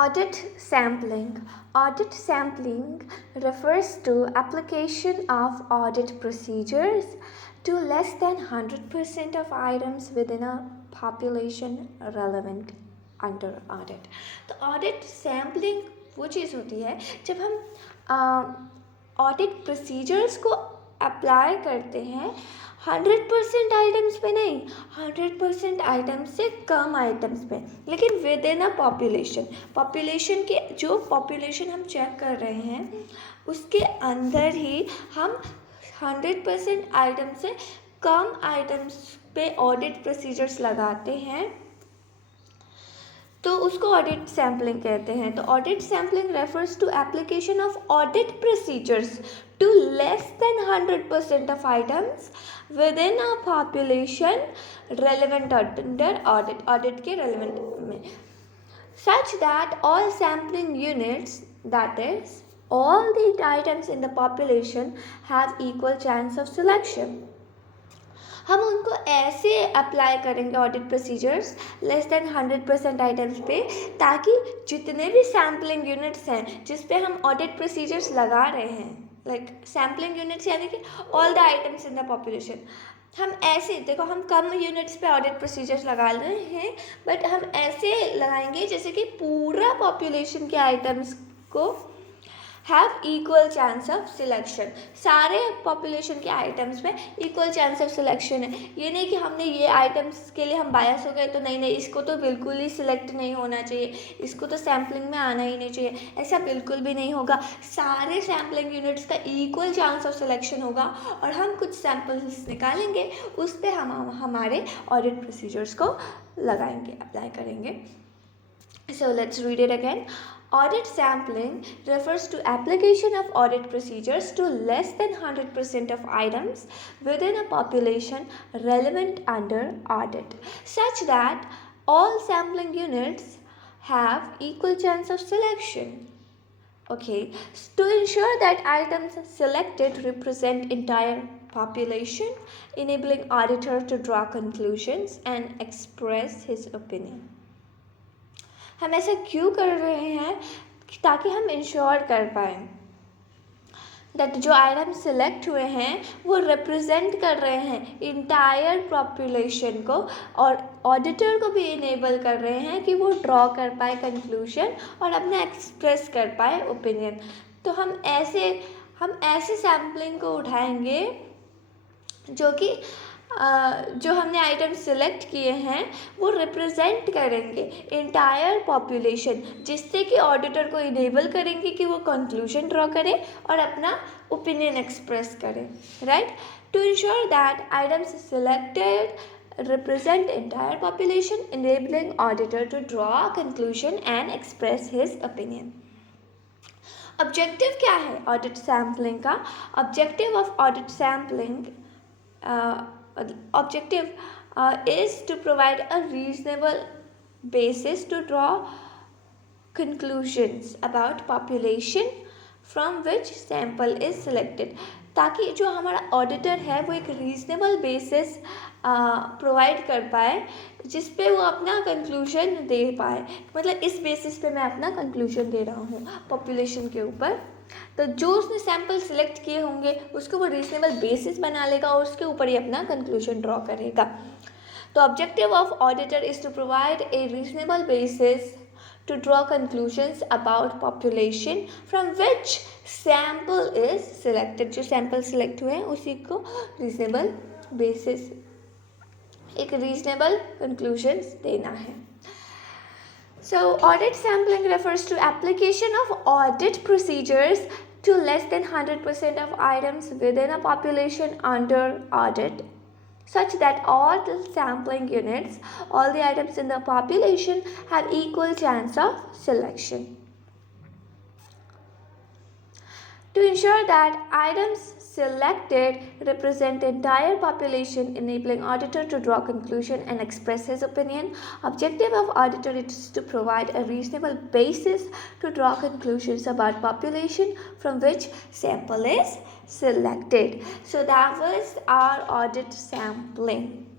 Audit sampling. Audit sampling refers to application of audit procedures to less than 100% of items within a population relevant under audit. तो audit sampling वो चीज़ होती है जब हम audit procedures को apply करते हैं 100% आइटम्स पे नहीं, 100% आइटम्स से कम आइटम्स पे, लेकिन विद इन अ पॉपुलेशन के जो पॉपुलेशन हम चेक कर रहे हैं उसके अंदर ही हम 100% आइटम से कम आइटम्स पे ऑडिट प्रोसीजर्स लगाते हैं, तो उसको ऑडिट सैम्पलिंग कहते हैं. तो audit sampling refers to application of audit procedures to less than 100% of items within a population relevant under audit के रेलिवेंट में, such that all sampling units, that is all the items in the population, have equal chance of selection. हम उनको ऐसे apply करेंगे audit procedures less than 100% items पे, ताकि जितने भी सैम्पलिंग यूनिट्स हैं जिस पे हम ऑडिट प्रोसीजर्स लगा रहे हैं, लाइक सैम्पलिंग यूनिट्स यानी कि all the items in the population, हम ऐसे देखो हम कम यूनिट्स पे ऑडिट प्रोसीजर्स लगा रहे हैं, बट हम ऐसे लगाएंगे जैसे कि पूरा पॉपुलेशन के आइटम्स को have equal chance of selection. सारे पॉपुलेशन के आइटम्स में इक्वल चांस ऑफ सिलेक्शन है. ये नहीं कि हमने ये आइटम्स के लिए हम बायस हो गए तो नहीं इसको तो बिल्कुल ही सिलेक्ट नहीं होना चाहिए, इसको तो सैम्पलिंग में आना ही नहीं चाहिए, ऐसा बिल्कुल भी नहीं होगा. सारे सैम्पलिंग यूनिट्स का इक्वल चांस ऑफ सिलेक्शन होगा और हम कुछ सैम्पल्स निकालेंगे, उस पर हम हमारे ऑडिट प्रोसीजर्स को लगाएंगे, अप्लाई करेंगे. So let's read it again. Audit sampling refers to application of audit procedures to less than 100% of items within a population relevant under audit, such that all sampling units have equal chance of selection. Okay, to ensure that items selected represent entire population, enabling auditor to draw conclusions and express his opinion. हम ऐसा क्यों कर रहे हैं? ताकि हम ensure कर पाएँ दैट जो आइटम सिलेक्ट हुए हैं वो रिप्रेजेंट कर रहे हैं इंटायर पॉपुलेशन को, और ऑडिटर को भी इनेबल कर रहे हैं कि वो ड्रॉ कर पाए कंक्लूजन और अपना एक्सप्रेस कर पाए ओपिनियन. तो हम ऐसे सैम्पलिंग को उठाएंगे जो कि जो हमने आइटम सिलेक्ट किए हैं वो रिप्रेजेंट करेंगे इंटायर पॉपुलेशन, जिससे कि ऑडिटर को इनेबल करेंगे कि वो कंक्लूजन ड्रॉ करे और अपना ओपिनियन एक्सप्रेस करे, right. To ensure that items selected represent entire population, enabling auditor to draw a conclusion and express his opinion. Objective क्या है ऑडिट सैम्पलिंग का? Objective of audit sampling is to provide a reasonable basis to draw conclusions about population from which sample is selected. ताकि जो हमारा auditor है वो एक reasonable basis provide कर पाए जिस पे वो अपना कंक्लूजन दे पाए. मतलब इस बेसिस पे मैं अपना कंक्लूजन दे रहा हूँ पॉपुलेशन के ऊपर, तो जो उसने सैम्पल सिलेक्ट किए होंगे उसको वो रीजनेबल बेसिस बना लेगा और उसके ऊपर ही अपना कंक्लूजन ड्रॉ करेगा. तो objective of auditor is to provide a reasonable basis to draw conclusions about population from which sample is selected. जो sample select हुए हैं उसी को reasonable basis, एक reasonable conclusions देना है. So audit sampling refers to application of audit procedures to less than 100% of items within a population under audit, such that all the sampling units, all the items in the population, have equal chance of selection. To ensure that items selected represent entire population, enabling auditor to draw conclusion and express his opinion. Objective of auditor is to provide a reasonable basis to draw conclusions about population from which sample is selected. So that was our audit sampling.